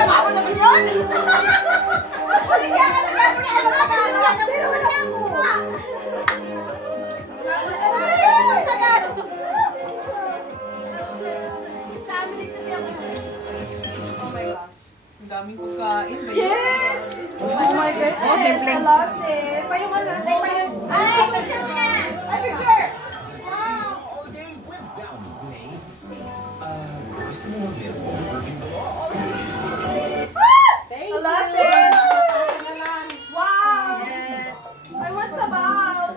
Nagawa mo naman yun? Kaya ka nagsabi niya, ano ka na? Pero wala mo. Oh my gosh. Ang daming pagkain. Yes! Oh my God. Oh, simple. I love this. Pa yung ano? Ay, picture mo na! Ay, picture! I love this! Wow! I want sabaw!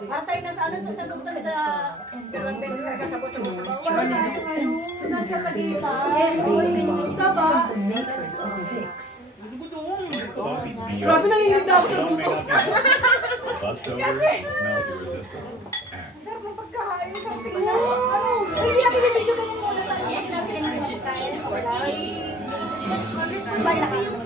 Para tayo nasa ano, sa doktor sa dalawang beses talaga sa buso. Nasa Tagita. Diba? Grabe nangihinda ako sa buto. Kasi sarap ng pagkain. Sarap ng Hindi natin yung video ganyan muna. Hindi natin yung video.